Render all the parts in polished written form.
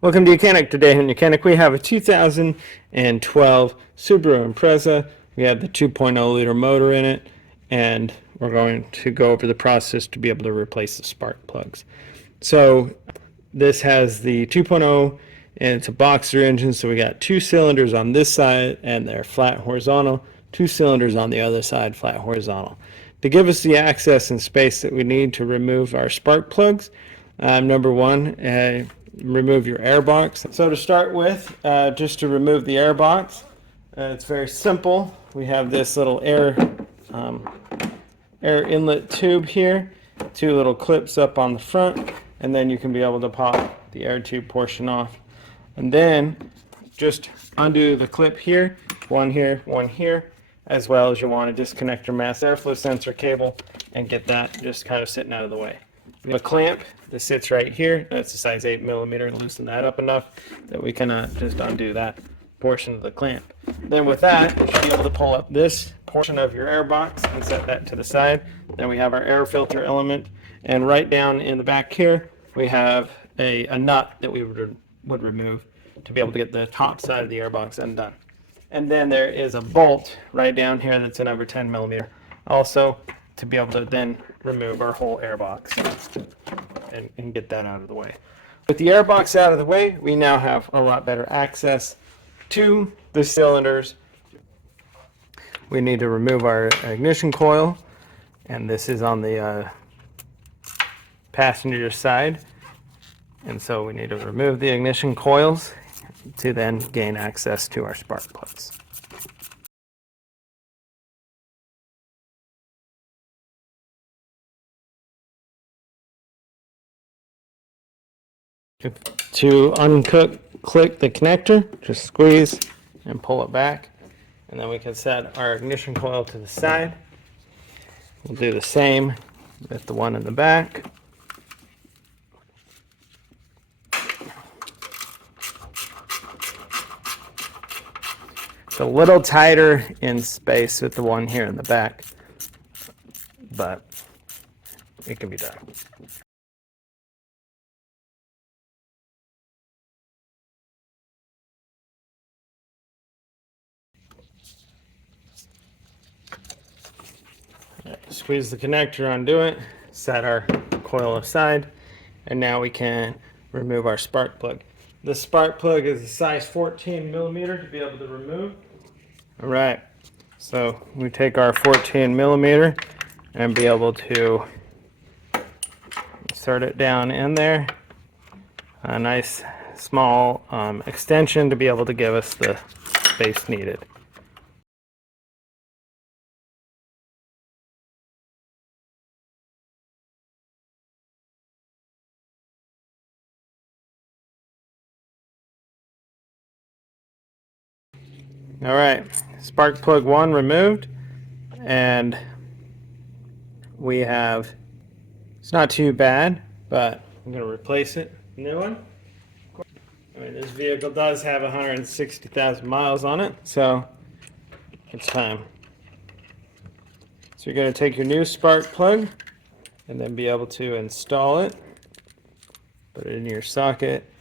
Welcome to YOUCANIC. Today in YOUCANIC we have a 2012 Subaru Impreza. We have the 2.0 liter motor in it, and we're going to go over the process to be able to replace the spark plugs. So this has the 2.0 and it's a boxer engine, so we got two cylinders on this side and they're flat horizontal, two cylinders on the other side flat horizontal. To give us the access and space that we need to remove our spark plugs, number one, remove your air box. So to start with, just to remove the air box, it's very simple. We have this little air inlet tube here, two little clips up on the front, and then you can be able to pop the air tube portion off. And then just undo the clip here, one here, as well as you want to disconnect your mass airflow sensor cable and get that just kind of sitting out of the way. We have a clamp that sits right here. That's a size 8mm. Loosen that up enough that we can just undo that portion of the clamp. Then with that, you should be able to pull up this portion of your air box and set that to the side. Then we have our air filter element, and right down in the back here we have a nut that we would remove to be able to get the top side of the air box undone. And then there is a bolt right down here that's a number 10mm also, to be able to then remove our whole air box and get that out of the way. With the air box out of the way, we now have a lot better access to the cylinders. We need to remove our ignition coil, and this is on the passenger side. And so we need to remove the ignition coils to then gain access to our spark plugs. To click the connector, just squeeze and pull it back, and then we can set our ignition coil to the side. We'll do the same with the one in the back. It's a little tighter in space with the one here in the back, but it can be done. Squeeze the connector, undo it, set our coil aside, and now we can remove our spark plug. The spark plug is a size 14mm to be able to remove. All right, so we take our 14mm and be able to insert it down in there. A nice small extension to be able to give us the space needed. All right, spark plug 1 removed, and we have, it's not too bad, but I'm going to replace it. New one. I mean, this vehicle does have 160,000 miles on it, so it's time. So you're going to take your new spark plug and then be able to install it, put it in your socket,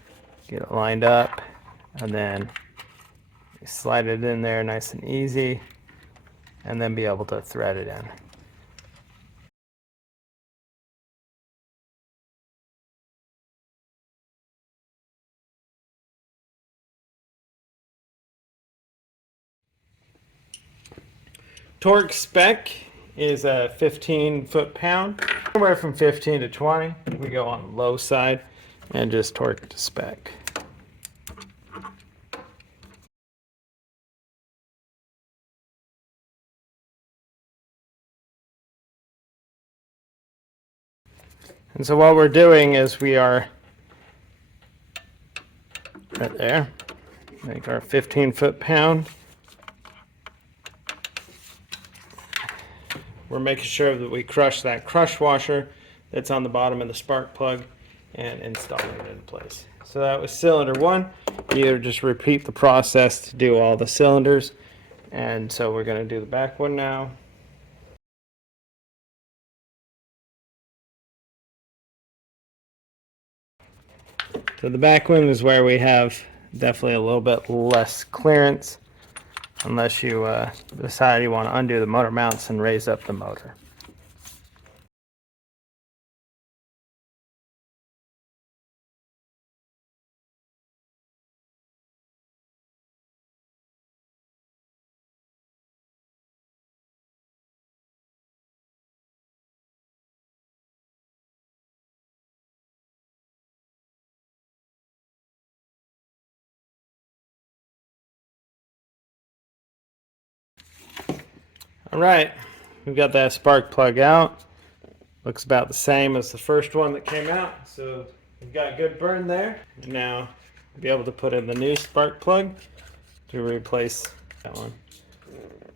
get it lined up, and then slide it in there nice and easy, and then be able to thread it in. Torque spec is a 15 foot-pound, anywhere from 15 to 20. We go on the low side and just torque to spec. And so what we're doing is we are right there, make our 15 foot-pound. We're making sure that we crush that crush washer that's on the bottom of the spark plug and installing it in place. So that was cylinder 1. You just repeat the process to do all the cylinders. And so we're going to do the back one now. So the back one is where we have definitely a little bit less clearance, unless you decide you want to undo the motor mounts and raise up the motor. All right, we've got that spark plug out. Looks about the same as the first one that came out, so we've got good burn there. And now we'll be able to put in the new spark plug to replace that one.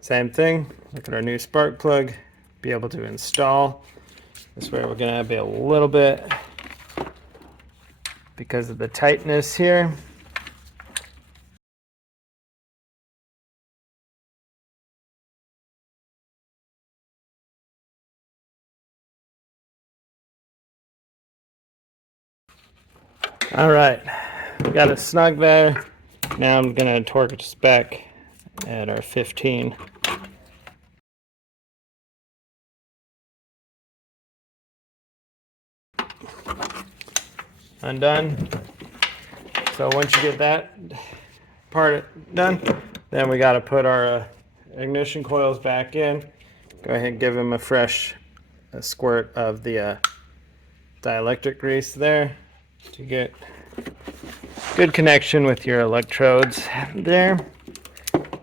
Same thing, look at our new spark plug, be able to install. This way we're gonna be a little bit, because of the tightness here. All right, we got it snug there. Now I'm gonna torque it to spec at our 15. Undone. So once you get that part done, then we got to put our ignition coils back in. Go ahead and give them a fresh squirt of the dielectric grease there to get good connection with your electrodes there.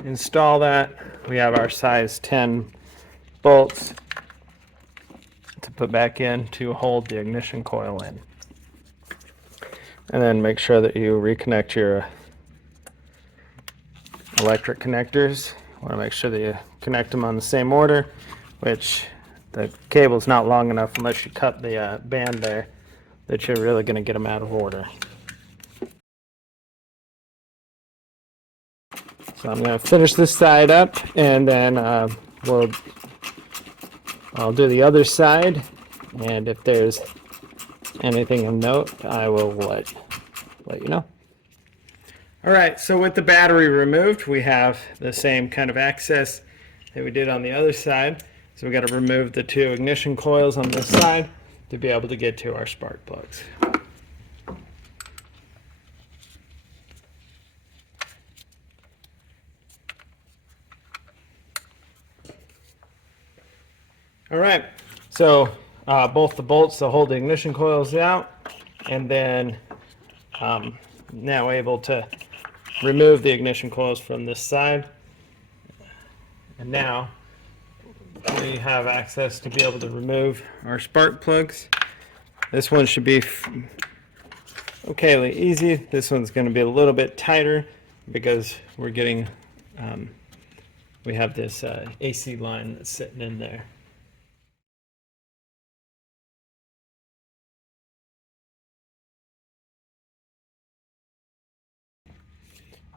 Install that. We have our size 10 bolts to put back in to hold the ignition coil in. And then make sure that you reconnect your electric connectors. You want to make sure that you connect them on the same order, which the cable's not long enough unless you cut the band there, that you're really going to get them out of order. So I'm going to finish this side up, and then I'll do the other side, and if there's anything of note, I will let you know. All right, so with the battery removed, we have the same kind of access that we did on the other side. So we got to remove the two ignition coils on this side to be able to get to our spark plugs. All right, so both the bolts to hold the ignition coils out, and then now able to remove the ignition coils from this side. And now we have access to be able to remove our spark plugs. This one should be okayly easy. This one's going to be a little bit tighter because we're getting we have this AC line that's sitting in there.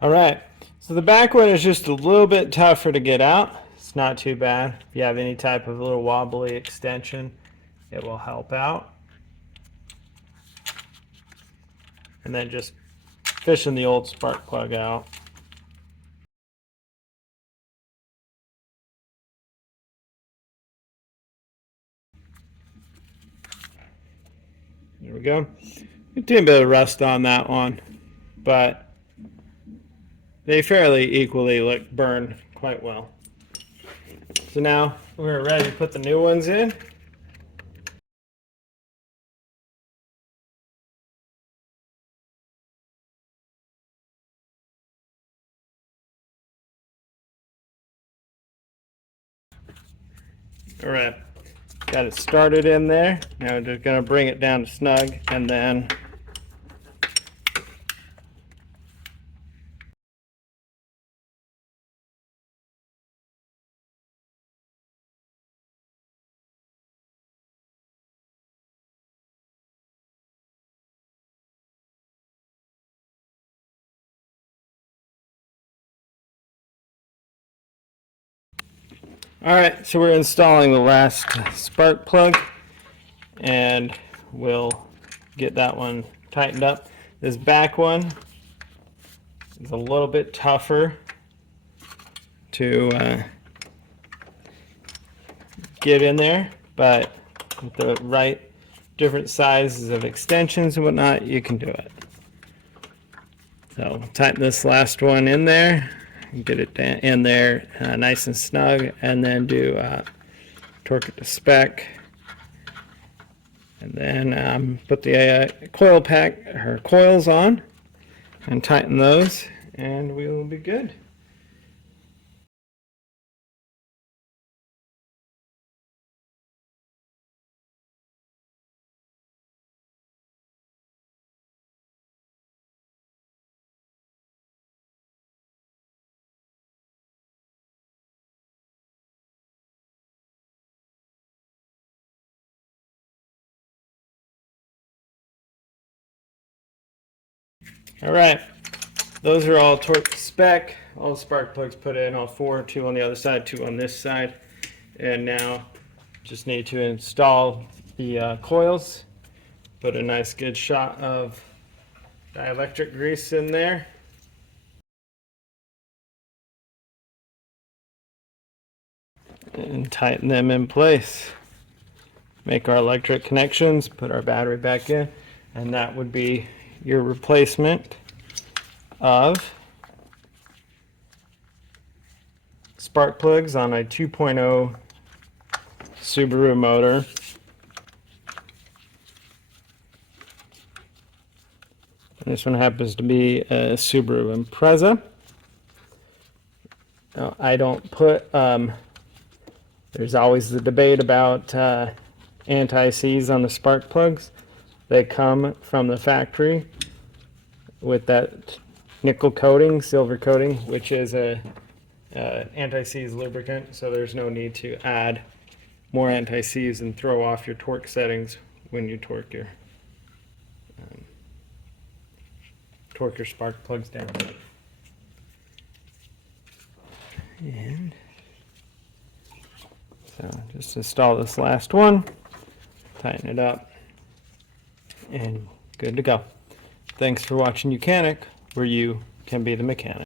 All right, so the back one is just a little bit tougher to get out. It's not too bad. If you have any type of little wobbly extension, it will help out. And then just fishing the old spark plug out. There we go. A bit of rust on that one, but they fairly equally burn quite well. So now we're ready to put the new ones in. All right, got it started in there. Now we're just going to bring it down to snug, and then all right, so we're installing the last spark plug, and we'll get that one tightened up. This back one is a little bit tougher to get in there, but with the right different sizes of extensions and whatnot, you can do it. So tighten this last one in there, and get it in there nice and snug, and then do torque it to spec. And then put the coil pack or coils on and tighten those, and we will be good. All right, those are all torque spec, all the spark plugs put in, all four, 2 on the other side, 2 on this side. And now just need to install the coils, put a nice good shot of dielectric grease in there. And tighten them in place. Make our electric connections, put our battery back in, and that would be your replacement of spark plugs on a 2.0 Subaru motor. This one happens to be a Subaru Impreza. Now, I don't put, there's always the debate about anti-seize on the spark plugs. They come from the factory with that nickel coating, silver coating, which is a anti-seize lubricant, so there's no need to add more anti-seize and throw off your torque settings when you torque your spark plugs down. And so just install this last one, tighten it up, and good to go. Thanks for watching YOUCANIC, where you can be the mechanic.